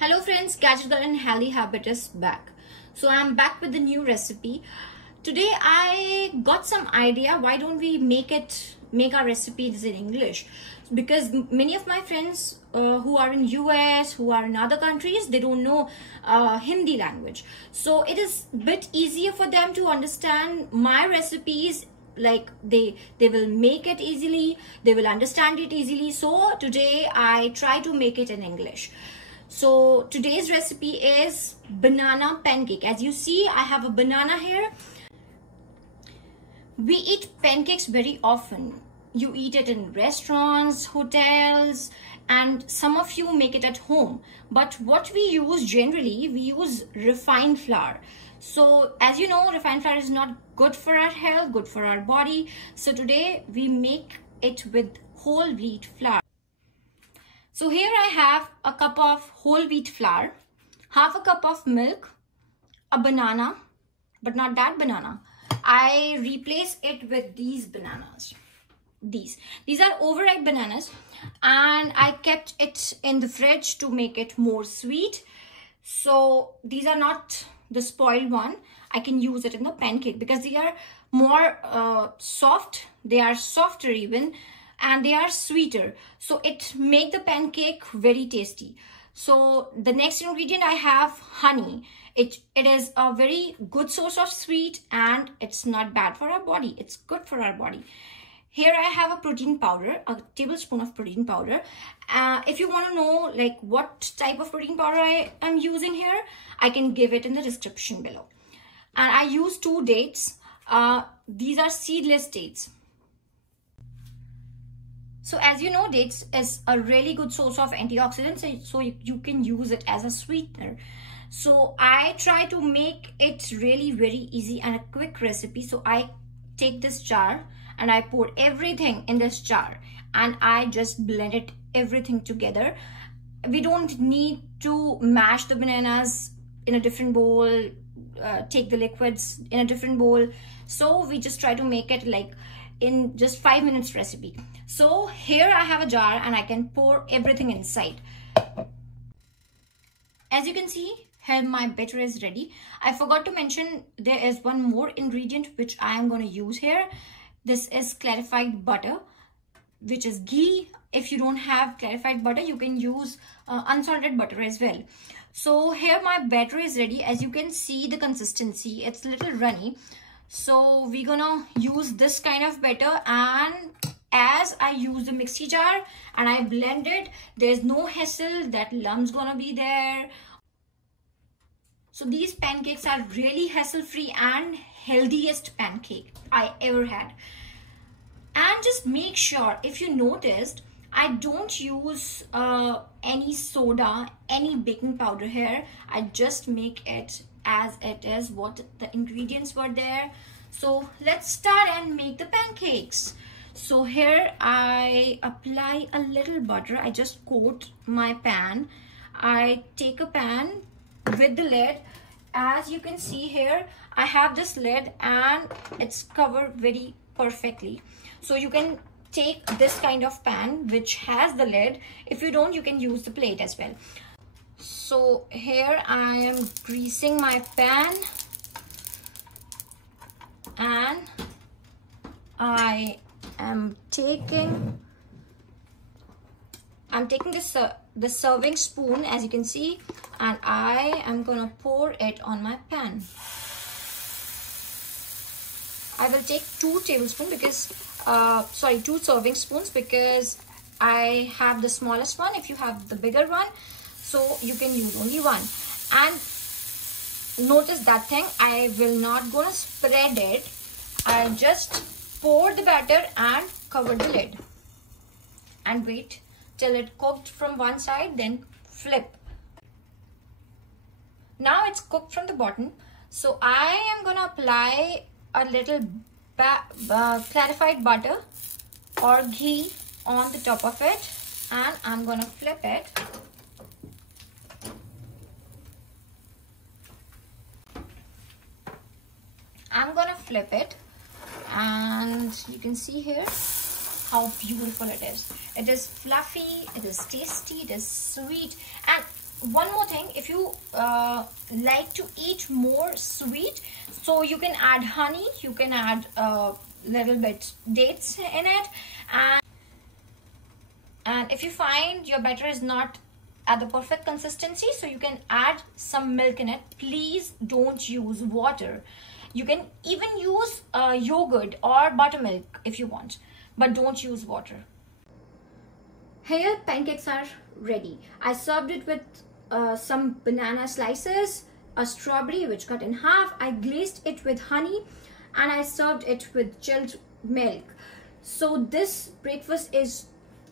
Hello friends, Gadget Girl and Healthy Habit is back. So I'm back with the new recipe. Today I got some idea, why don't we make our recipes in English? Because many of my friends who are in US, who are in other countries, they don't know Hindi language. So it is a bit easier for them to understand my recipes. Like they will make it easily, they will understand it easily. So today I try to make it in English. So today's recipe is banana pancake. As you see, I have a banana here. We eat pancakes very often. You eat it in restaurants, hotels, and some of you make it at home. But what we use generally, we use refined flour. So as you know, refined flour is not good for our health, good for our body. So today we make it with whole wheat flour. So here I have a cup of whole wheat flour, half a cup of milk, a banana, but not that banana. I replace it with these bananas. These are overripe bananas, and I kept it in the fridge to make it more sweet. So these are not the spoiled one. I can use it in the pancake because they are more soft. They are softer even, and they are sweeter, so it make the pancake very tasty. So the next ingredient I have honey. It is a very good source of sweet, and it's not bad for our body, it's good for our body. Here I have a protein powder, a tablespoon of protein powder. If you want to know like what type of protein powder I am using here, I can give it in the description below. And I use 2 dates. These are seedless dates. So as you know, dates is a really good source of antioxidants, so you can use it as a sweetener. So I try to make it really very easy and a quick recipe. So I take this jar and I pour everything in this jar and I just blend it everything together. We don't need to mash the bananas in a different bowl, take the liquids in a different bowl. So we just try to make it like in just 5 minutes recipe. So here I have a jar and I can pour everything inside. As you can see, here my batter is ready. I forgot to mention there is one more ingredient which I am going to use here. This is clarified butter, which is ghee. If you don't have clarified butter, you can use unsalted butter as well. So here my batter is ready. As you can see the consistency, it's a little runny. So we're gonna use this kind of batter, and as I use the mixie jar and I blend it, there's no hassle that lump's gonna be there. So these pancakes are really hassle-free and healthiest pancake I ever had. And just make sure, if you noticed, I don't use any soda, any baking powder here. I just make it as it is, what the ingredients were there. So let's start and make the pancakes. So here I apply a little butter. I just coat my pan. I take a pan with the lid. As you can see here, I have this lid and it's covered very perfectly. So you can take this kind of pan which has the lid. If you don't, you can use the plate as well. So here I am greasing my pan and I am taking the serving spoon, as you can see, and I am gonna pour it on my pan. I will take 2 tablespoons because 2 serving spoons because I have the smallest one. If you have the bigger one, so you can use only one. And notice that thing, I will not gonna spread it. I just pour the batter and cover the lid and wait till it cooked from one side, then flip. Now it's cooked from the bottom. So I am gonna apply a little clarified butter or ghee on the top of it, and I'm gonna flip it. I'm gonna flip it, and you can see here how beautiful it is. It is fluffy, it is tasty, it is sweet, and one more thing, if you like to eat more sweet, so you can add honey, you can add a little bit dates in it, and if you find your batter is not at the perfect consistency, so you can add some milk in it. Please don't use water. You can even use yogurt or buttermilk if you want, but don't use water. Here, pancakes are ready. I served it with some banana slices, a strawberry which cut in half. I glazed it with honey, and I served it with chilled milk. So this breakfast is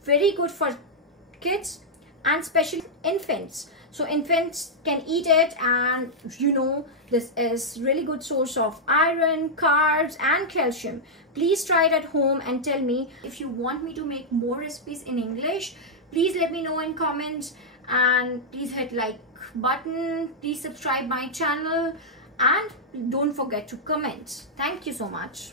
very good for kids and especially infants. So infants can eat it, and you know, this is really good source of iron, carbs and calcium. Please try it at home and tell me if you want me to make more recipes in English. Please let me know in comments, and please hit like button, please subscribe my channel, and don't forget to comment. Thank you so much.